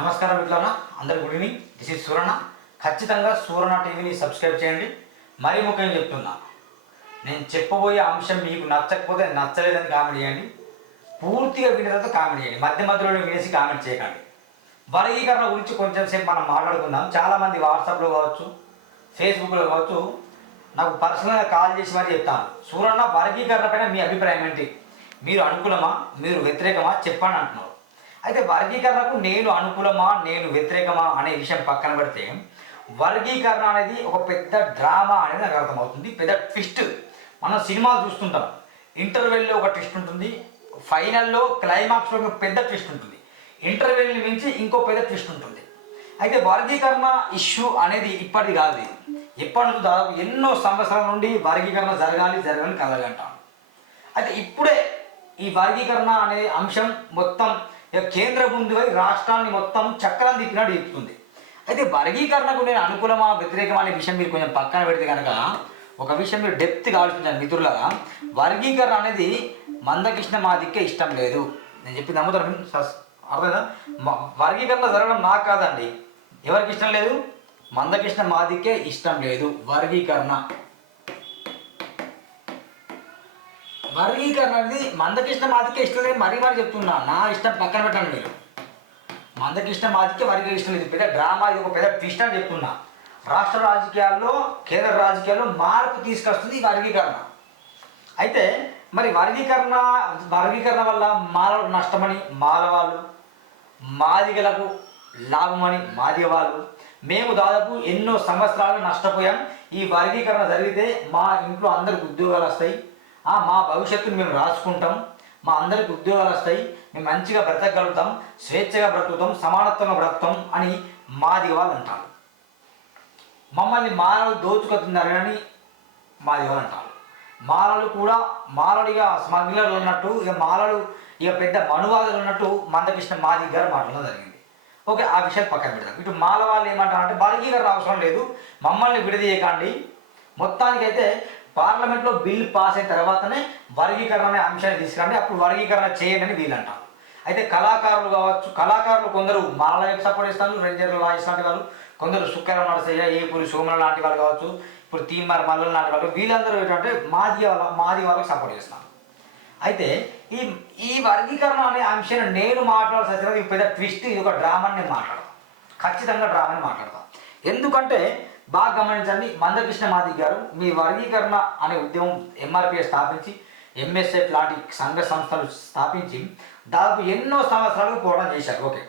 నమస్కారం మిత్రులారా. అందరి good evening. This is Surana ఖచ్చితంగా సూరణ టీవీని సబ్స్క్రైబ్ చేయండి. మరీ ముఖ్యంగా చెప్తున్నా. నేను చెప్పబోయే అంశం మీకు నచ్చకపోతే నచ్చలేదని కామెంట్ చేయండి. పూర్తిగా విన్న తర్వాత కామెంట్ చేయండి. మధ్య మధ్యలో వినేసి కామెంట్ చేయకండి. వర్గీకరణ గురించి కొంచెం సేపు మనం మాట్లాడుకుందాం. చాలామంది వాట్సాప్లో కావచ్చు ఫేస్బుక్లో కావచ్చు నాకు పర్సనల్గా కాల్ చేసి మరి చెప్తాను సూరన్న వర్గీకరణ పైన మీ అభిప్రాయం ఏంటి? మీరు అనుకూలమా? మీరు వ్యతిరేకమా? చెప్పండి అంటున్నారు. అయితే వర్గీకరణకు నేను అనుకూలమా నేను వ్యతిరేకమా అనే విషయం పక్కన పెడితే వర్గీకరణ అనేది ఒక పెద్ద డ్రామా అనేది నాకు అర్థమవుతుంది. పెద్ద ట్విస్ట్. మనం సినిమాలు చూస్తుంటాం. ఇంటర్వెల్లో ఒక ట్విస్ట్ ఉంటుంది. ఫైనల్లో క్లైమాక్స్లో ఒక పెద్ద ట్విస్ట్ ఉంటుంది. ఇంటర్వెల్ని మించి ఇంకో పెద్ద ట్విస్ట్ ఉంటుంది. అయితే వర్గీకరణ ఇష్యూ అనేది ఇప్పటిది కాదు ఇది. నుంచి దాదాపు ఎన్నో సంవత్సరాల నుండి వర్గీకరణ జరగాలి జరగాలి కలగంటాం అయితే ఇప్పుడే ఈ వర్గీకరణ అనే అంశం మొత్తం కేంద్ర ముందుపై రాష్ట్రాన్ని మొత్తం చక్రం తిప్పినట్టు చెప్తుంది. అయితే వర్గీకరణకు నేను అనుకూలమా వ్యతిరేకమా అనే విషయం మీరు కొంచెం పక్కన పెడితే కనుక ఒక విషయం మీరు డెప్త్గా ఆలోచించాను మిత్రులారా. వర్గీకరణ అనేది మందకృష్ణ మాదిక్కే ఇష్టం లేదు. నేను చెప్పి నమ్ముతాను అర్థమైందా? వర్గీకరణ జరగడం నాకు కాదండి. ఎవరికి ఇష్టం లేదు? మందకృష్ణ మాదికే ఇష్టం లేదు వర్గీకరణ. వర్గీకరణ అనేది మందకృష్ణ మాదికే ఇష్టం లేదు మరీ మరీ చెప్తున్నా. నా ఇష్టం పక్కన పెట్టండి మీరు. మందకృష్ణ మాదికే వర్గీకరణ ఇష్టం లేదు. పెద్ద డ్రామా ఇది ఒక పెద్ద ట్విస్ట్ అని చెప్తున్నా. రాష్ట్ర రాజకీయాల్లో కేంద్ర రాజకీయాల్లో మార్పు తీసుకొస్తుంది ఈ వర్గీకరణ. అయితే మరి వర్గీకరణ వర్గీకరణ వల్ల మాలవ నష్టమని మాలవాళ్ళు మాదిగలకు లాభమని మాదిగ వాళ్ళు మేము దాదాపు ఎన్నో సంవత్సరాలు నష్టపోయాం. ఈ వర్గీకరణ జరిగితే మా ఇంట్లో అందరికి ఉద్యోగాలు వస్తాయి. మా భవిష్యత్తును మేము రాసుకుంటాం. మా అందరికి ఉద్యోగాలు వస్తాయి. మేము మంచిగా బ్రతకగలుగుతాం. స్వేచ్ఛగా బ్రతుకుతాం. సమానత్వంగా బ్రతుకుతాం అని మాది వాళ్ళు అంటారు. మమ్మల్ని మాలలు అని మాది వాళ్ళు అంటారు. మాలలు కూడా మాలడిగా స్మగ్లర్లు ఉన్నట్టు ఇక మాలలు ఇక పెద్ద మనువాదులు ఉన్నట్టు మందకృష్ణ మాది గారు మాట్లాడడం జరిగింది. ఓకే ఆ విషయం పక్కన పెడతాం ఇటు మాల వాళ్ళు ఏమంటారంటే గారు అవసరం లేదు. మమ్మల్ని విడదీయకండి. మొత్తానికైతే పార్లమెంట్లో బిల్ పాస్ అయిన తర్వాతనే వర్గీకరణ అనే అంశాన్ని తీసుకురండి. అప్పుడు వర్గీకరణ చేయండి అని వీళ్ళు అయితే కళాకారులు కావచ్చు కళాకారులు కొందరు మాలలకు సపోర్ట్ చేస్తారు రేంజర్లు రాజేష్ లాంటి వాళ్ళు. కొందరు సుక్కర నరసయ్య ఏపూరి సోమల లాంటి వాళ్ళు కావచ్చు. ఇప్పుడు తీమార్ మల్లల లాంటి వాళ్ళు. వీళ్ళందరూ ఏంటంటే మాది వాళ్ళ మాది వాళ్ళకి సపోర్ట్ చేస్తున్నారు అయితే ఈ ఈ వర్గీకరణ అనే అంశాన్ని నేను మాట్లాడాల్సి వచ్చినది పెద్ద ట్విస్ట్ ఇది ఒక డ్రామాని నేను మాట్లాడతాను ఖచ్చితంగా డ్రామాని మాట్లాడతాను ఎందుకంటే బాగా గమనించండి మందకృష్ణ మాది గారు మీ వర్గీకరణ అనే ఉద్యమం ఎంఆర్పిఎస్ స్థాపించి ఎంఎస్ఎఫ్ లాంటి సంఘ సంస్థలు స్థాపించి దాదాపు ఎన్నో సంవత్సరాలు పోరాటం చేశారు. ఓకే.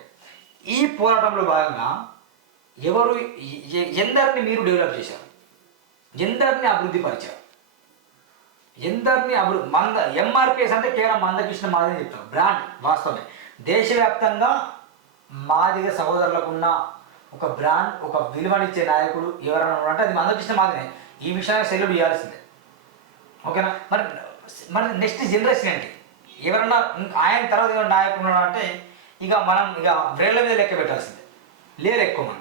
ఈ పోరాటంలో భాగంగా ఎవరు ఎందరిని మీరు డెవలప్ చేశారు? ఎందరిని అభివృద్ధి పరిచారు? ఎందరిని అభివృద్ధి మంద ఎంఆర్పిఎస్ అంటే కేవలం మందకృష్ణ మాదిని చెప్తారు. బ్రాండ్ వాస్తవమే. దేశవ్యాప్తంగా మాదిగ సహోదరులకు ఉన్న ఒక బ్రాండ్ ఒక విలువనిచ్చే నాయకుడు ఎవరైనా ఉన్నారంటే అది మందకృష్ణ మాదినే ఈ విషయాన్ని సెల్యూట్ ఇవ్వాల్సిందే. ఓకేనా? మరి మరి నెక్స్ట్ జనరేషన్ ఏంటి? ఎవరన్నా ఆయన తర్వాత ఎవరైనా నాయకుడు ఉన్నాడు అంటే ఇక మనం ఇక వేళ్ళ మీద లెక్క పెట్టాల్సిందే. లేరు ఎక్కువ మంది.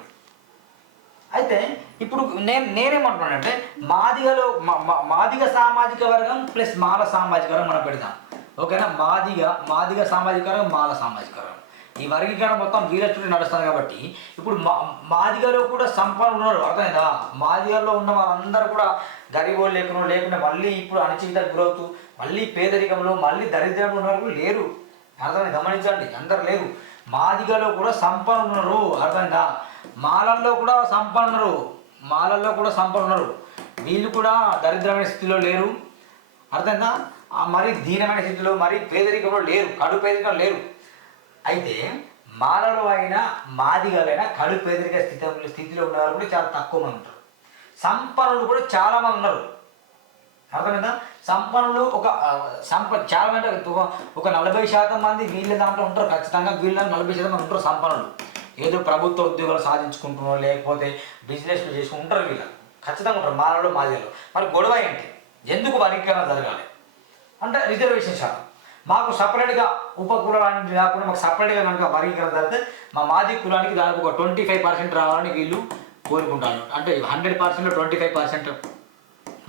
అయితే ఇప్పుడు నేను నేనేమంటున్నానంటే మాదిగలో మా- మా- మాదిగ సామాజిక వర్గం ప్లస్ మాల సామాజిక వర్గం మనం పెడదాం. ఓకేనా? మాదిగ మాదిగ సామాజిక వర్గం మాల సామాజిక వర్గం. ఈ వర్గీకరణ మొత్తం వీళ్ళ చుట్టూ నడుస్తుంది కాబట్టి ఇప్పుడు మా మాదిగలో కూడా సంపన్న ఉన్నారు. అర్థమైందా? మాదిగల్లో ఉన్న వాళ్ళందరూ కూడా గరీబోళ్ళు లేకుండా లేకుండా మళ్ళీ ఇప్పుడు అణచివేతకు గురవుతూ మళ్ళీ పేదరికంలో మళ్ళీ దరిద్రంలో ఉన్న వాళ్ళు లేరు. అర్థమైంది? గమనించండి. అందరు లేరు. మాదిగలో కూడా సంపన్న ఉన్నారు. అర్థమైందా? మాలల్లో కూడా సంపన్న ఉన్నారు. మాలల్లో కూడా సంపన్న ఉన్నారు. వీళ్ళు కూడా దరిద్రమైన స్థితిలో లేరు. అర్థమైందా? మరి మరీ దీనమైన స్థితిలో మరీ పేదరికంలో లేరు. కడు పేదరికం లేరు. అయితే మాలలు అయినా మాదిగలైనా కడు పేదరిక స్థితి స్థితిలో ఉన్నవారు కూడా చాలా తక్కువ మంది ఉంటారు. సంపన్నులు కూడా చాలా మంది ఉన్నారు. అర్థమైందా? సంపన్నులు ఒక సంప చాలా మంది ఒక- నలభై శాతం మంది వీళ్ళ దాంట్లో ఉంటారు. ఖచ్చితంగా వీళ్ళ నలభై శాతం మంది ఉంటారు సంపన్నులు. ఏదో ప్రభుత్వ ఉద్యోగాలు సాధించుకుంటున్నారో లేకపోతే బిజినెస్లు చేసుకుంటారు వీళ్ళు. ఖచ్చితంగా ఉంటారు మాలలో మాదిగలో. మరి గొడవ ఏంటి? ఎందుకు వర్గీకరణ జరగాలి? అంటే రిజర్వేషన్ శాతం. మాకు సపరేట్గా ఉపకులానికి కాకుండా మాకు సపరేట్గా కనుక వర్గీకరణ జరిగితే మా మాది కులానికి దాదాపు ఒక ట్వంటీ ఫైవ్ పర్సెంట్ రావాలని వీళ్ళు కోరుకుంటారు. అంటే hundred percent twenty five percent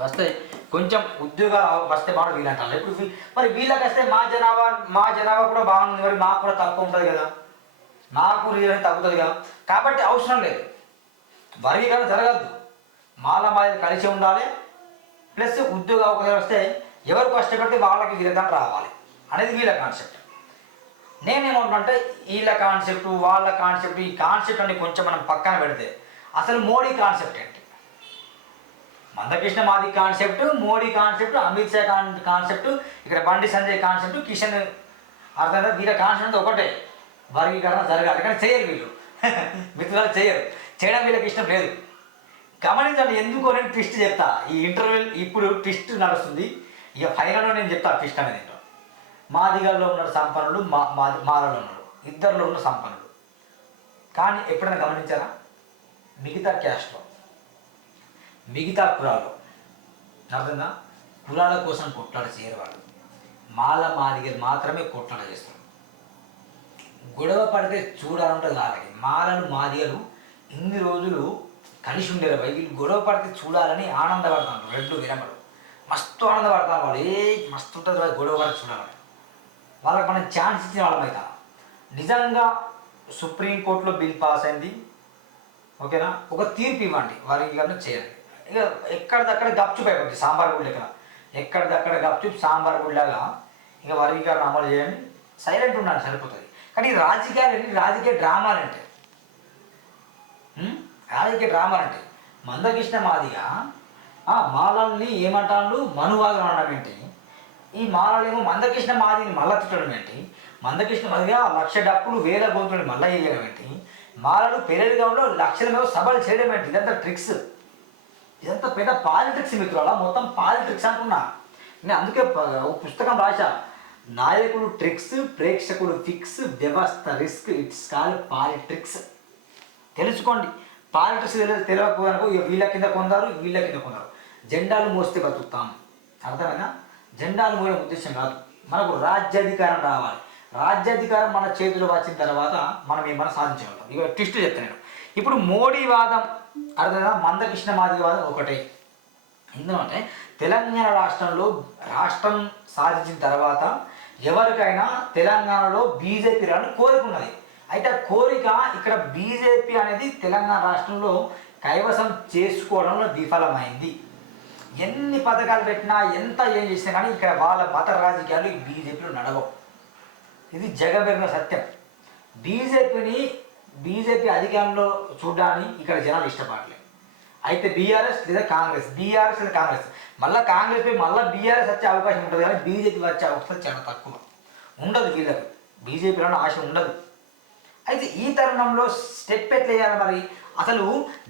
వస్తే కొంచెం ఉద్యోగ వస్తే మాట వీళ్ళు అంటారు ఇప్పుడు మరి వీళ్ళకి వస్తే మా జనాభా మా జనాభా కూడా బాగుంది. మరి మాకు కూడా తక్కువ ఉంటుంది కదా. నాకు రిజర్వేషన్ తగ్గుతుంది కదా. కాబట్టి అవసరం లేదు. వర్గీకరణ జరగద్దు. మాల మాది కలిసి ఉండాలి. ప్లస్ ఉద్యోగ అవకాశాలు వస్తే ఎవరు కష్టపడితే వాళ్ళకి విధంగా రావాలి. అనేది వీళ్ళ కాన్సెప్ట్ నేనేమంటుంటే వీళ్ళ కాన్సెప్ట్ వాళ్ళ కాన్సెప్ట్ ఈ కాన్సెప్ట్ అని కొంచెం మనం పక్కన పెడితే అసలు మోడీ కాన్సెప్ట్ ఏంటి? మందకృష్ణ మాది కాన్సెప్ట్ మోడీ కాన్సెప్ట్ అమిత్ షా కాన్ కాన్సెప్ట్ ఇక్కడ బండి సంజయ్ కాన్సెప్ట్ కిషన్ అర్థం వీళ్ళ కాన్సెప్ట్ ఒకటే. వర్గీకరణ జరగాలి. కానీ చేయరు వీళ్ళు. మిత్రులు చేయరు. చేయడం వీళ్ళకి ఇష్టం లేదు. గమనించండి ఎందుకు నేను ట్విస్ట్ చెప్తా. ఈ ఇంటర్వ్యూ ఇప్పుడు ట్విస్ట్ నడుస్తుంది. ఇక ఫైనల్లో నేను చెప్తా ట్విస్ట్ అనేది. మాదిగల్లో ఉన్న సంపన్నుడు మా మాది మాలలో ఉన్నాడు ఇద్దరిలో ఉన్న సంపన్నుడు కానీ ఎప్పుడైనా గమనించారా? మిగతా క్యాస్ట్లో. మిగతా కులాలు అర్థంగా? కులాల కోసం కొట్లాడ చేయరు మాల మాదిగలు మాత్రమే కొట్లాడ చేస్తారు. గొడవ పడితే చూడాలంటే వాళ్ళకి మాలలు మాదిగలు ఇన్ని రోజులు కలిసి ఉండేరు వీళ్ళు గొడవ పడితే చూడాలని ఆనందపడతాను రెండు వినమడు మస్తు ఆనందపడతాను వాళ్ళు. ఏ మస్తు ఉంటుంది గొడవ పడితే చూడాలని. వాళ్ళకి మనం ఛాన్స్ ఇచ్చిన వాళ్ళం అవుతాం నిజంగా సుప్రీంకోర్టులో బిల్ పాస్ అయింది. ఓకేనా? ఒక తీర్పు ఇవ్వండి. వారికి కన్నా చేయాలి. ఇక ఎక్కడిదక్కడ గప్చుప్ అయిపోతుంది సాంబార్ గుడి లెక్క ఎక్కడిదక్కడ గప్చుప్ సాంబార్ గుడిలాగా ఇక వర్గీకరణ అమలు చేయండి. సైలెంట్ ఉండాలి సరిపోతుంది. కానీ రాజకీయాలు ఏంటి? రాజకీయ డ్రామాలు అంటే. రాజకీయ డ్రామాలు అంటే. మందకృష్ణ మాదిగా మాలల్ని ఏమంటాడు? మనువాదం అనడం ఏంటి? ఈ మానవులేమో మందకృష్ణ మాదిని మళ్ళా తిట్టడం ఏంటి? మందకృష్ణ మాదిగా లక్ష డప్పులు వేల గొంతులు మళ్ళా వేయడం ఏంటి? మాలలు పెరగడంలో లక్షల మీద సభలు చేయడం ఏంటి? ఇదంతా ట్రిక్స్ ఇదంతా పెద్ద పాలిటిక్స్ మిత్రుల మొత్తం పాలిటిక్స్ అనుకున్నా. నేను అందుకే పుస్తకం రాశా. నాయకుడు ట్రిక్స్ ప్రేక్షకుడు ఫిక్స్ వ్యవస్థ రిస్క్ ఇట్స్ కాల్ పాలిటిక్స్ తెలుసుకోండి. పాలిటిక్స్ తెలియదు వీళ్ళ కింద కొందరు వీళ్ళ కింద కొందరు. జెండాలు మోస్తే బతుకుతాం. అర్థమైనా జెండాలు మోయడం ఉద్దేశం కాదు. మనకు రాజ్యాధికారం రావాలి. రాజ్యాధికారం మన చేతిలో వచ్చిన తర్వాత మనం ఏమైనా సాధించగలం ఇక ట్విస్ట్ చెప్తాను నేను. ఇప్పుడు మోడీ వాదం అర్థమైనా మందకృష్ణ మాదిరి వాదం ఒకటే. ఎందుకంటే తెలంగాణ రాష్ట్రంలో రాష్ట్రం సాధించిన తర్వాత ఎవరికైనా తెలంగాణలో బీజేపీ రావాలని కోరిక ఉన్నది. అయితే ఆ కోరిక ఇక్కడ బీజేపీ అనేది తెలంగాణ రాష్ట్రంలో కైవసం చేసుకోవడంలో విఫలమైంది. ఎన్ని పథకాలు పెట్టినా ఎంత ఏం చేసినా కానీ ఇక్కడ వాళ్ళ మత రాజకీయాలు ఈ బీజేపీలో నడవవు. ఇది జగబెరిగిన సత్యం. బీజేపీని బీజేపీ అధికారంలో చూడడానికి ఇక్కడ జనాలు ఇష్టపడలేదు అయితే బీఆర్ఎస్ లేదా కాంగ్రెస్? బీఆర్ఎస్ లేదా కాంగ్రెస్? మళ్ళీ కాంగ్రెస్ పోయి మళ్ళీ బీఆర్ఎస్ వచ్చే అవకాశం ఉంటుంది కానీ బీజేపీ వచ్చే అవకాశం చాలా తక్కువ. ఉండదు వీళ్ళకి. బీజేపీలో ఆశ ఉండదు. అయితే ఈ తరుణంలో స్టెప్ ఎట్లా వేయాలి మరి? అసలు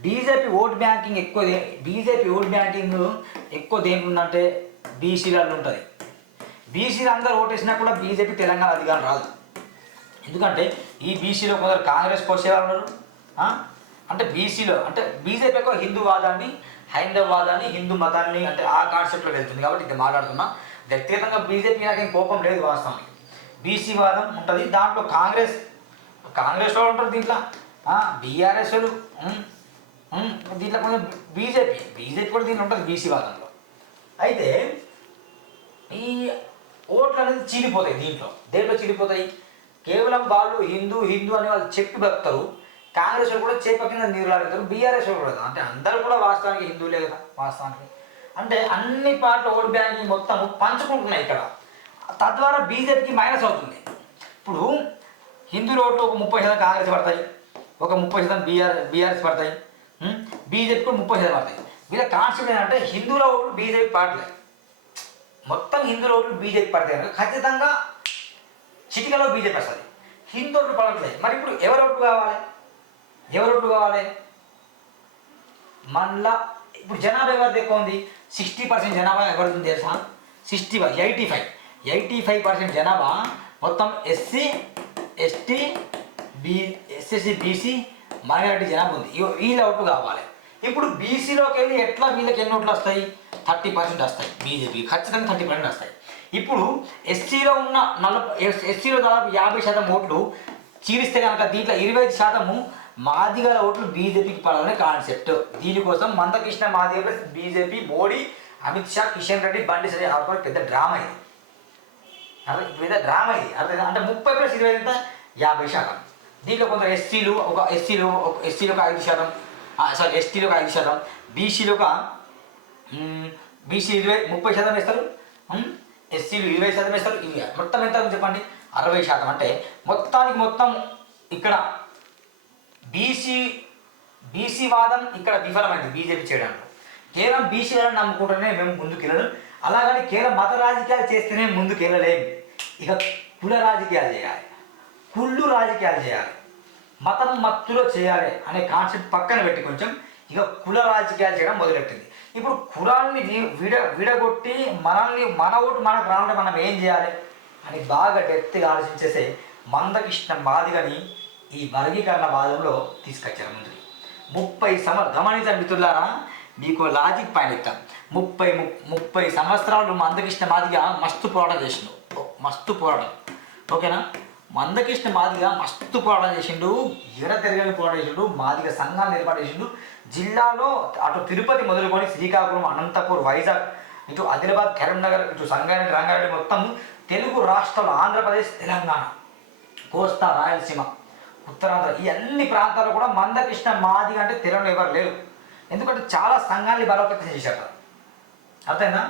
బీజేపీ ఓట్ బ్యాంకింగ్ ఎక్కువ బీజేపీ ఓట్ బ్యాంకింగ్ ఎక్కువ దేని ఉందంటే బీసీలలో ఉంటుంది. బీసీలు అందరూ ఓటేసినా కూడా బీజేపీ తెలంగాణ అధికారం రాదు. ఎందుకంటే ఈ బీసీలో కొందరు కాంగ్రెస్ కోసేవాళ్ళు ఉన్నారు. అంటే బీసీలో అంటే బీజేపీ ఎక్కువ హిందూవాదాన్ని హైందవవాదాన్ని హిందూ మతాన్ని అంటే ఆ కాన్సెప్ట్లో వెళ్తుంది కాబట్టి ఇది మాట్లాడుతున్నా. వ్యక్తిగతంగా బీజేపీ నాకేం కోపం లేదు వాస్తవానికి. బీసీ వాదం ఉంటుంది. దాంట్లో కాంగ్రెస్ కాంగ్రెస్ వాళ్ళు ఉంటారు దీంట్లో. బీఆర్ఎస్ దీంట్లో కొంచెం బీజేపీ బీజేపీ కూడా దీంట్లో ఉంటుంది బీసీ వాదంలో అయితే ఈ ఓట్లు అనేది చీలిపోతాయి దీంట్లో. దేంట్లో చీలిపోతాయి? కేవలం వాళ్ళు హిందూ హిందూ అని వాళ్ళు చెప్పి బతుకుతారు. కాంగ్రెస్ వాళ్ళు కూడా చేప కింద బీఆర్ఎస్ వాళ్ళు కూడా అంటే అందరూ కూడా వాస్తవానికి హిందువులే కదా వాస్తవానికి. అంటే అన్ని పార్టీల ఓట్ బ్యాంకింగ్ మొత్తం పంచుకుంటున్నాయి ఇక్కడ. తద్వారా బీజేపీకి మైనస్ అవుతుంది. ఇప్పుడు హిందూ ఓట్లు ఒక ముప్పై శాతం కాంగ్రెస్ పడతాయి ఒక ముప్పై శాతం బీఆర్ బీఆర్ఎస్ పడతాయి బీజేపీ కూడా ముప్పై శాతం పడతాయి. వీళ్ళ కాన్స్టిట్యూషన్ ఏంటంటే హిందువుల ఓట్లు బీజేపీ పడలేదు మొత్తం హిందూ ఓట్లు బీజేపీ పడతాయి ఖచ్చితంగా చిటికలో బీజేపీ వస్తుంది. హిందూ ఓట్లు పడట్లేదు. మరి ఇప్పుడు ఎవరు ఓట్లు కావాలి? ఎవరు ఓట్లు కావాలి? మళ్ళా ఇప్పుడు జనాభా ఎవరిది ఎక్కువ ఉంది? సిక్స్టీ పర్సెంట్ జనాభా ఎవరిది ఉంది తెలుసా? Sixty five eighty five. Eighty five percent జనాభా మొత్తం SC ST B SSC BC minority జనాభా ఉంది. ఇగో వీళ్ళ ఓట్లు కావాలి. ఇప్పుడు బీసీలోకి వెళ్ళి ఎట్లా వీళ్ళకి ఎన్ని ఓట్లు వస్తాయి? థర్టీ పర్సెంట్ వస్తాయి. బీజేపీ ఖచ్చితంగా థర్టీ పర్సెంట్ వస్తాయి. ఇప్పుడు ఎస్సీలో ఉన్న నలభై ఎస్సీలో దాదాపు యాభై శాతం ఓట్లు చీలిస్తే కనుక దీంట్లో ఇరవై ఐదు శాతము మాదిగల ఓట్లు బీజేపీకి పడాలనే కాన్సెప్ట్ దీనికోసం మందకృష్ణ మాదిగ బీజేపీ మోడీ అమిత్ షా కిషన్ రెడ్డి బండి సరే ఆడుకోవడం పెద్ద డ్రామా ఇది. అర్థం మీద డ్రామా ఇది. అర్థం అంటే ముప్పై ప్లస్ ఇరవై ఎంత? యాభై శాతం. దీంట్లో కొందరు ఎస్సీలు ఒక ఎస్సీలు ఒక ఎస్సీలు ఒక ఐదు శాతం. సారీ ఎస్టీలు ఒక ఐదు శాతం. బీసీలు ఒక బీసీ ఇరవై ముప్పై శాతం వేస్తారు. ఎస్సీలు ఇరవై శాతం వేస్తారు. ఇవి మొత్తం ఎంత చెప్పండి? అరవై శాతం. అంటే మొత్తానికి మొత్తం ఇక్కడ బీసీ బీసీ వాదం ఇక్కడ విఫలమైంది బీజేపీ చేయడంలో. కేవలం బీసీ వాదం నమ్ముకుంటూనే మేము ముందుకు వెళ్ళడం అలాగని కేవలం మత రాజకీయాలు చేస్తేనే ముందుకు వెళ్ళలేము ఇక కుల రాజకీయాలు చేయాలి. కుళ్ళు రాజకీయాలు చేయాలి. మతం మత్తులో చేయాలి అనే కాన్సెప్ట్ పక్కన పెట్టి కొంచెం ఇక కుల రాజకీయాలు చేయడం మొదలెట్టింది. ఇప్పుడు కులాన్ని విడ విడగొట్టి మనల్ని మన ఓటు మనకు రావాలంటే మనం ఏం చేయాలి? అని బాగా డెప్త్గా ఆలోచించేసే మందకృష్ణ మాదిగని ఈ వర్గీకరణ వాదంలో తీసుకొచ్చారు ముందుకు ముప్పై సమ గమనించండి మిత్రులారా? మీకు లాజిక్ పాయింట్ ఇస్తాం ముప్పై ము- ముప్పై సంవత్సరాలు మందకృష్ణ మాదిగా మస్తు పోరాటం చేసిండు. మస్తు పోరాటం. ఓకేనా? మందకృష్ణ మాదిగా మస్తు పోరాటం చేసిండు ఎడ తిరగని పోరాటం చేసిండు మాదిగా సంఘాలు ఏర్పాటు చేసిండు. జిల్లాలో అటు తిరుపతి మొదలుకొని శ్రీకాకుళం అనంతపూర్ వైజాగ్ ఇటు ఆదిలాబాద్ కరీంనగర్ ఇటు సంగారెడ్డి రంగారెడ్డి మొత్తం తెలుగు రాష్ట్రాలు ఆంధ్రప్రదేశ్ తెలంగాణ కోస్తా రాయలసీమ ఉత్తరాంధ్ర ఈ అన్ని ప్రాంతాల్లో కూడా మందకృష్ణ మాదిగ అంటే తెలంగాణ ఎవరు లేరు. ఎందుకంటే చాలా సంఘాన్ని బలోపేతం చేశారు అర్థమైనా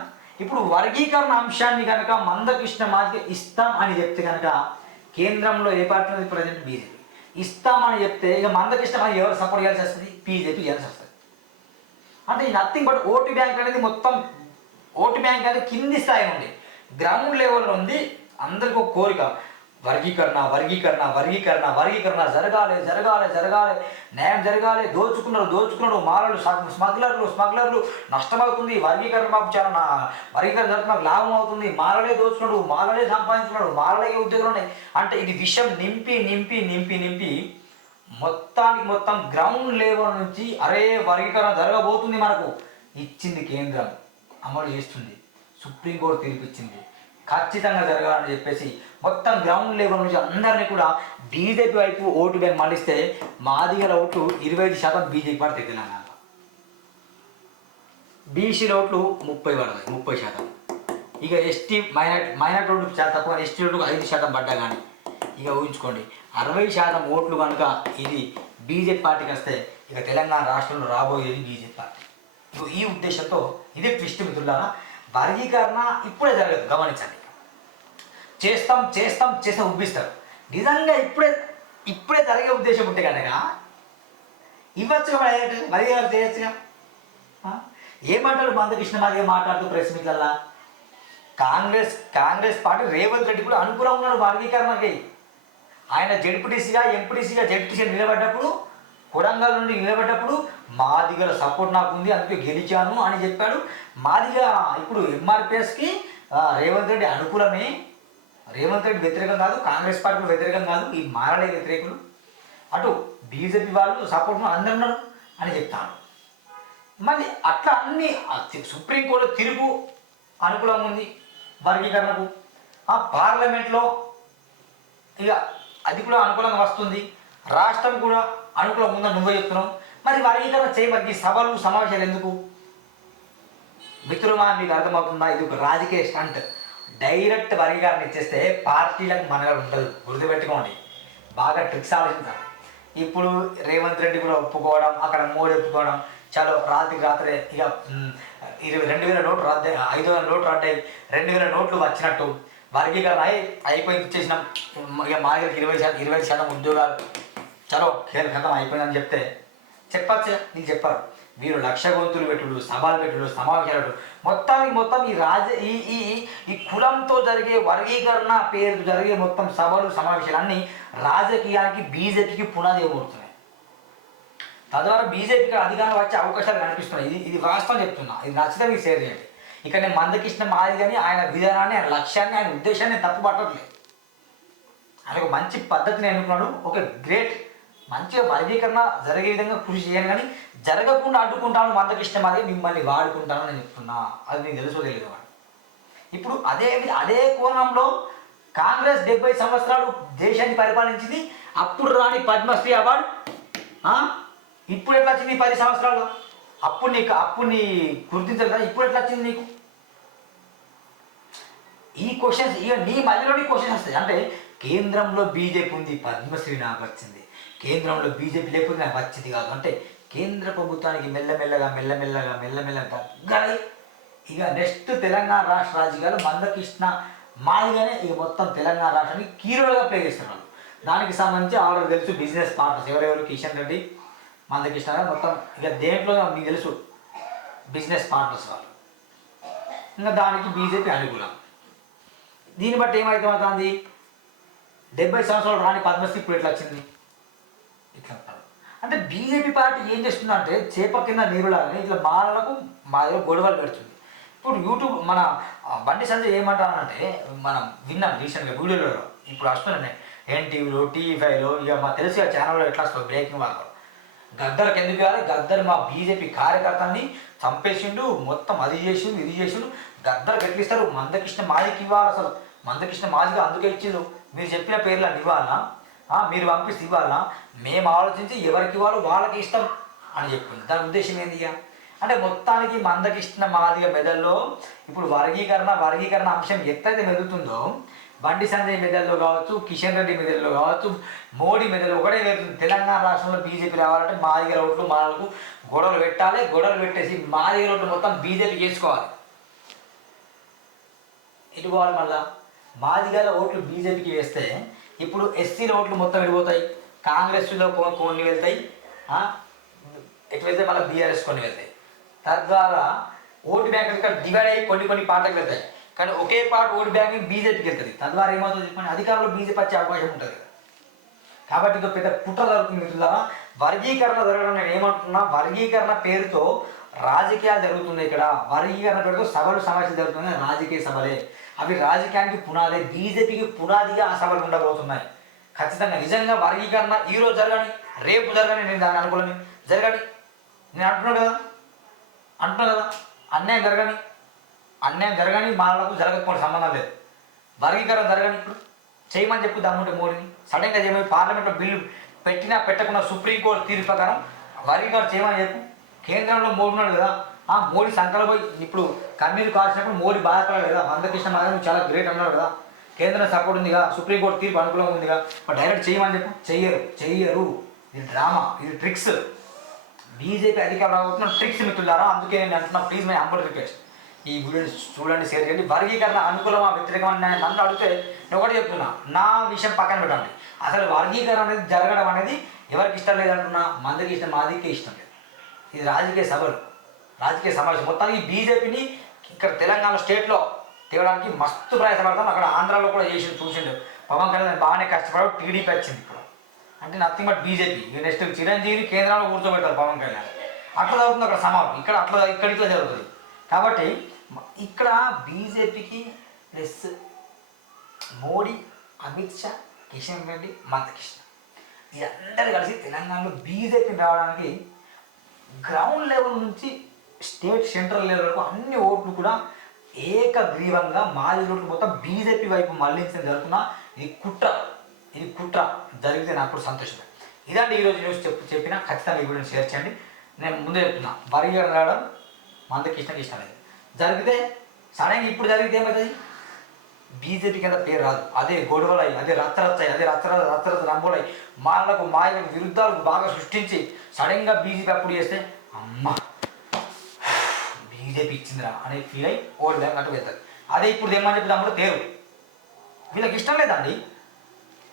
ఇప్పుడు వర్గీకరణ అంశాన్ని కనుక మందకృష్ణ మాదిగ ఇస్తాం అని చెప్తే కనుక కేంద్రంలో ఏ పార్టీ ఉంది? Present BJP. ఇస్తామని చెప్తే ఇక మందకృష్ణ మాదిగ ఎవరు సపోర్ట్ చేయాల్సి వస్తుంది? బీజేపీ చేయాల్సి వస్తుంది. అంటే ఈ నథింగ్ బట్ ఓటు బ్యాంక్ అనేది మొత్తం ఓటు బ్యాంక్ అనేది కింది స్థాయి ఉంది. గ్రౌండ్ లెవెల్ ఉంది. అందరికి ఒక కోరిక. వర్గీకరణ వర్గీకరణ వర్గీకరణ వర్గీకరణ జరగాలి జరగాలి జరగాలి. న్యాయం జరగాలి. దోచుకున్నారు దోచుకున్నారు మాలలు స్మగ్లర్లు స్మగ్లర్లు. నష్టమవుతుంది. వర్గీకరణ మాకు చాలా వర్గీకరణ జరిగితే మాకు లాభం అవుతుంది. మాలలే దోచుకున్నాడు మాలలే సంపాదించుకున్నాడు మాలలే ఉద్యోగాలు ఉన్నాయి. అంటే ఇది విషయం నింపి నింపి నింపి నింపి మొత్తానికి మొత్తం గ్రౌండ్ లెవెల్ నుంచి అరే వర్గీకరణ జరగబోతుంది మనకు. ఇచ్చింది కేంద్రం. అమలు చేస్తుంది. సుప్రీంకోర్టు తీర్పు ఇచ్చింది. ఖచ్చితంగా జరగాలని చెప్పేసి మొత్తం గ్రౌండ్ లెవెల్ నుంచి అందరినీ కూడా బీజేపీ వైపు ఓటు బ్యాంక్ మళ్ళిస్తే మాదిగల ఓట్లు ఇరవై ఐదు శాతం బీజేపీ పడితే తెలంగాణ. బీసీల ఓట్లు ముప్పై పడతాయి ముప్పై శాతం. ఇక ఎస్టీ మైనార్టీ మైనార్టీ ఓట్లు చాలా తక్కువ ఎస్టీ ఓట్లు ఐదు శాతం పడ్డా కానీ ఇక ఊహించుకోండి అరవై శాతం ఓట్లు కనుక ఇది బీజేపీ పార్టీకి వస్తే ఇక తెలంగాణ రాష్ట్రంలో రాబోయేది బీజేపీ పార్టీ. ఇగో ఈ ఉద్దేశంతో ఇది ట్విస్ట్ మిత్రులారా. వర్గీకరణ ఇప్పుడే జరగదు గమనించండి. చేస్తాం చేస్తాం చేస్తాం ఉబ్బిస్తారు. నిజంగా ఇప్పుడే ఇప్పుడే జరిగే ఉద్దేశం ఉంటే కనుక ఇవ్వచ్చు వర్గీకరణ చేయొచ్చుగా ఆ? ఏమంటారు మందకృష్ణ మాదిగా మాట్లాడుతూ press మీట్లల్లా Congress Congress party Revanth Reddy కూడా అనుకూలంగా ఉన్నాడు వర్గీకరణకి. ఆయన జడ్పీటీసీగా ఎంపీటీసీగా జడ్పీటీసీ నిలబడ్డప్పుడు కొడంగల్ నుండి నిలబడ్డప్పుడు మాదిగల సపోర్ట్ నాకు ఉంది అందుకే గెలిచాను అని చెప్పాడు. మాదిగా ఇప్పుడు ఎంఆర్పిఎస్కి రేవంత్ రెడ్డి అనుకూలమే. రేవంత్ రెడ్డి వ్యతిరేకం కాదు కాంగ్రెస్ పార్టీ వ్యతిరేకం కాదు ఈ మారడే వ్యతిరేకులు. అటు బీజేపీ వాళ్ళు సపోర్ట్ అందరు ఉన్నారు అని చెప్తాను మళ్ళీ అట్లా అన్ని సుప్రీంకోర్టు తిరుగు అనుకూలంగా ఉంది వర్గీకరణకు. ఆ పార్లమెంట్లో ఇక అది కూడా అనుకూలంగా వస్తుంది. రాష్ట్రం కూడా అనుకూలంగా ఉందని నువ్వే చెప్తున్నావు. మరి వర్గీకరణ చేయమని సభలు సమావేశాలు ఎందుకు? మిత్రుమా మీకు అర్థమవుతుందా? ఇది ఒక రాజకీయ స్టంట్. డైరెక్ట్ వర్గీకరణ ఇచ్చేస్తే పార్టీలకు మనగా ఉండదు. గుర్తుపెట్టుకోండి. బాగా ట్రిక్స్ ఆలోచించాలి. ఇప్పుడు రేవంత్ రెడ్డి కూడా ఒప్పుకోవడం అక్కడ మోడీ ఒప్పుకోవడం చలో రాత్రికి రాత్రే ఇక ఇరవై రెండు వేల నోట్లు రద్దు ఐదు వేల నోట్లు రద్దయి రెండు వేల నోట్లు వచ్చినట్టు. వర్గీకరణ అయి అయిపోయింది ఇచ్చేసినాం. ఇక మా దగ్గరికి ఇరవై శాతం ఇరవై శాతం ఉద్యోగాలు. చలో ఖేల్ ఖతం అయిపోయిందని చెప్తే చెప్పచ్చు నీకు చెప్పారు వీరు లక్ష గొంతులు పెట్టుడు సభలు పెట్టుడు సమావేశాలు మొత్తానికి మొత్తం ఈ రాజ ఈ ఈ ఈ- కులంతో జరిగే వర్గీకరణ పేరు జరిగే మొత్తం సభలు సమావేశాలు అన్నీ రాజకీయానికి బీజేపీకి పునాది ఇవ్వబడుతున్నాయి తద్వారా బీజేపీకి అధికారం వచ్చే అవకాశాలు కనిపిస్తున్నాయి. ఇది ఇది వాస్తవం చెప్తున్నా. ఇది నచ్చితే మీకు షేర్ చేయండి. ఇక నేను మందకృష్ణ మాది కానీ ఆయన విధానాన్ని ఆయన లక్ష్యాన్ని ఆయన ఉద్దేశాన్ని తప్పు పట్టట్లేదు ఆయన ఒక మంచి పద్ధతిని ఎన్నుకున్నాడు. ఒక గ్రేట్ మంచిగా వర్గీకరణ జరిగే విధంగా కృషి చేయాలి కానీ జరగకుండా అడ్డుకుంటాను మందకృష్ణ మాది మిమ్మల్ని వాడుకుంటాను అని చెప్తున్నా. అది నీకు తెలుసుకోలేదు తెలియదు వాడు ఇప్పుడు అదే అదే కోణంలో కాంగ్రెస్ డెబ్బై సంవత్సరాలు దేశాన్ని పరిపాలించింది అప్పుడు రాని పద్మశ్రీ అవార్డు. ఇప్పుడు ఎట్లా వచ్చింది ఈ పది సంవత్సరాలు అప్పుడు నీకు అప్పుడు నీ గుర్తించలేదు కదా ఇప్పుడు ఎట్లా వచ్చింది నీకు? ఈ క్వశ్చన్స్ ఇక నీ మధ్యలోనే క్వశ్చన్స్ వస్తాయి. అంటే కేంద్రంలో బీజేపీ ఉంది పద్మశ్రీ నాకు వచ్చింది. కేంద్రంలో బీజేపీ లేకపోతే నాకు వచ్చింది కాదు. అంటే కేంద్ర ప్రభుత్వానికి మెల్లమెల్లగా మెల్లమెల్లగా మెల్లమెల్లగా దగ్గరై ఇక నెక్స్ట్ తెలంగాణ రాష్ట్ర రాజకీయాలు మందకృష్ణ మాదిగానే ఇక మొత్తం తెలంగాణ రాష్ట్రానికి కీరోలుగా ప్లే చేస్తున్నారు. దానికి సంబంధించి ఆల్రెడీ తెలుసు బిజినెస్ పార్ట్నర్స్ ఎవరెవరు? కిషన్ రెడ్డి మందకృష్ణ మొత్తం ఇక దేంట్లో మీకు తెలుసు? బిజినెస్ పార్ట్నర్స్ వాళ్ళు. ఇంకా దానికి బీజేపీ అనుకూలం. దీన్ని బట్టి ఏమైతే డెబ్బై సంవత్సరాలు రాని పద్మశ్రీ ఇప్పుడు ఎట్లా వచ్చింది? ఇట్లా అంటారు అంటే బీజేపీ పార్టీ ఏం చేస్తుందంటే చేప కింద నీరులాగానే ఇట్లా మాలలకు మా దగ్గర గొడవలు పెడుతుంది. ఇప్పుడు యూట్యూబ్ మన బండి సంజయ్ ఏమంటానంటే మనం విన్నాం రీసెంట్గా వీడియోలో. ఇప్పుడు వస్తున్నాయి ఎన్టీవీలో టీవీ ఫైవ్లో ఇక మా తెలిసి ఆ ఛానల్లో ఎట్లా వస్తుంది బ్రేకింగ్ వాళ్ళు. గద్దర్కి ఎందుకు కావాలి? గద్దర్ మా బీజేపీ కార్యకర్తని చంపేసిండు మొత్తం అది చేసిండు ఇది చేసిండు. గద్దర్కి ఎట్లా ఇస్తారు? మందకృష్ణ మాదికి ఇవ్వాలి అసలు. మందకృష్ణ మాదిగా అందుకే ఇచ్చిండు మీరు చెప్పిన పేర్లను ఇవ్వాలా? మీరు పంపిస్తే ఇవ్వాలా? మేము ఆలోచించి ఎవరికి వాళ్ళు వాళ్ళకి ఇష్టం అని చెప్పింది. దాని ఉద్దేశం ఏంది ఇక? అంటే మొత్తానికి మందకి ఇష్టం మాదిగ మెదల్లో ఇప్పుడు వర్గీకరణ వర్గీకరణ అంశం ఎక్కడైతే మెదులుతుందో బండి సంజయ్ మెదల్లో కావచ్చు కిషన్ రెడ్డి మెదల్లో కావచ్చు మోడీ మెదలు ఒకటే వెళ్తుంది తెలంగాణ రాష్ట్రంలో బీజేపీ రావాలంటే మాదిగ రోడ్లు మాలకు గొడవలు పెట్టాలి. గొడవలు పెట్టేసి మాదిగ రోడ్లు మొత్తం బీజేపీ చేసుకోవాలి ఎటు పోవాలి మళ్ళా. మాదిగల ఓట్లు బీజేపీకి వేస్తే ఇప్పుడు ఎస్సీల ఓట్లు మొత్తం వెళ్ళిపోతాయి కాంగ్రెస్లో కొన్ని వెళ్తాయి ఎట్లయితే వెళ్తే మళ్ళీ బీఆర్ఎస్ కొన్ని వెళ్తాయి. తద్వారా ఓటు బ్యాంక్ డివైడ్ అయ్యి కొన్ని కొన్ని పార్టీలకు వెళ్తాయి. కానీ ఒకే పార్ట్ ఓటు బ్యాంక్ బీజేపీకి వెళ్తుంది. తద్వారా ఏమవుతుంది చెప్పండి? అధికారంలో బీజేపీ వచ్చే అవకాశం ఉంటుంది. కాబట్టి ఇది పెద్ద కుట్ర జరుగుతుంది మిత్రులారా వర్గీకరణ జరగడం నేను ఏమంటున్నా? వర్గీకరణ పేరుతో రాజకీయాలు జరుగుతుంది ఇక్కడ. వర్గీకరణ పేరుతో సభలు సమస్యలు జరుగుతున్నాయి. రాజకీయ సభలే. అవి రాజకీయానికి పునాదే. బీజేపీకి పునాదిగా ఆ సభలు ఉండబోతున్నాయి. ఖచ్చితంగా నిజంగా వర్గీకరణ ఈ రోజు జరగని రేపు జరగని నేను దాన్ని అనుకోలేని. జరగని. నేను అంటున్నాను కదా? అంటున్నాను కదా? అన్యాయం జరగని. అన్యాయం జరగని మాలకు జరగకపోవడం సంబంధం లేదు. వర్గీకరణ జరగని. ఇప్పుడు చేయమని చెప్పు దమ్ముంటే మోడీని. సడన్గా చేయమని పార్లమెంట్లో బిల్లు పెట్టినా పెట్టకుండా సుప్రీంకోర్టు తీర్పు ప్రకారం వర్గీకరణ చేయమని చెప్పు. కేంద్రంలో మోడీ ఉన్నాడు కదా. ఆ మోడీ సంకల్ప పోయి ఇప్పుడు కన్నీరు కాల్చినప్పుడు మోడీ బాధపడాలి కదా. మందకృష్ణ మాధవ్ చాలా గ్రేట్ అన్నాడు కదా. కేంద్రం సపోర్ట్ ఉందిగా. సుప్రీంకోర్టు తీర్పు అనుకూలంగా ఉందిగా. మరి డైరెక్ట్ చేయమని చెప్పు. చెయ్యరు. చెయ్యరు. ఇది డ్రామా ఇది ట్రిక్స్ బీజేపీ అధికారం రాబోతున్న ట్రిక్స్ మిత్రులారా. అందుకే నేను అంటున్నా ప్లీజ్ మై అంబర్ రిక్వెస్ట్ ఈ వీడియో చూడండి షేర్ చేయండి. వర్గీకరణ అనుకూలమా వ్యతిరేకమా నేను నన్ను అడిగితే నేను ఒకటి చెప్తున్నా. నా విషయం పక్కన పెట్టండి. అసలు వర్గీకరణ అనేది జరగడం అనేది ఎవరికి ఇష్టం లేదంటున్నా? మందికి ఇష్టం మాదికే ఇష్టం. ఇది రాజకీయ సభలు. రాజకీయ సమావేశం. మొత్తానికి బీజేపీని ఇక్కడ తెలంగాణ స్టేట్లో తేవడానికి మస్తు ప్రయత్నపడతాను అక్కడ ఆంధ్రాలో కూడా చేసి చూసిండు. పవన్ కళ్యాణ్ బాగానే కష్టపడి టీడీపీ వచ్చింది ఇప్పుడు. అంటే nothing but BJP. Next Chiranjeevi కేంద్రంలో కూర్చోబెడతారు పవన్ కళ్యాణ్. అట్లా జరుగుతుంది అక్కడ సమావేశం. ఇక్కడ అట్లా ఇక్కడ ఇట్లా జరుగుతుంది. కాబట్టి ఇక్కడ బీజేపీకి ప్లస్ మోడీ అమిత్ షా కిషన్ రెడ్డి మందకృష్ణ. అందరూ కలిసి తెలంగాణలో బీజేపీ రావడానికి గ్రౌండ్ లెవెల్ నుంచి స్టేట్ సెంట్రల్ లెవెల్ వరకు అన్ని ఓట్లు కూడా ఏకగ్రీవంగా మాది ఓట్లు మొత్తం బీజేపీ వైపు మళ్ళించడం జరుగుతున్న. ఇది కుట్ర. ఇది కుట్ర. జరిగితే నాకు కూడా సంతోషమే. ఇదండి ఈరోజు న్యూస్ చెప్పు చెప్పిన. ఖచ్చితంగా ఈ వీడియోని షేర్ చేయండి. నేను ముందే చెప్తున్నా. వరిగా రావడం మందకి ఇష్టం ఇష్టం లేదు జరిగితే సడన్గా ఇప్పుడు జరిగితే ఏమవుతుంది? బీజేపీ కింద పేరు రాదు. అదే గొడవలై అదే రచ్చరచ్చాయి అదే రచ్చ రచ్చరచ్చ రంగులై మాలకు మాయకు విరుద్ధాలకు బాగా సృష్టించి సడన్గా బీజేపీ అప్పుడు చేస్తే అమ్మ బీజేపీ ఇచ్చిందిరా అనే ఫీల్ అయి ఓటు అట్టు వెళ్తారు అదే ఇప్పుడు ఏమని చెప్పి తమ్ముడు తేరు వీళ్ళకి ఇష్టం లేదండి.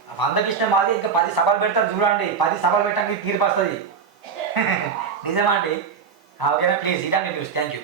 వందకి ఇష్టం మాది ఇంకా పది సభలు పెడతారు చూడండి. పది సభలు పెట్టడానికి తీర్పు వస్తుంది నిజమా అండి? ఓకేనా? ప్లీజ్ ఇదండి న్యూస్ థ్యాంక్ యూ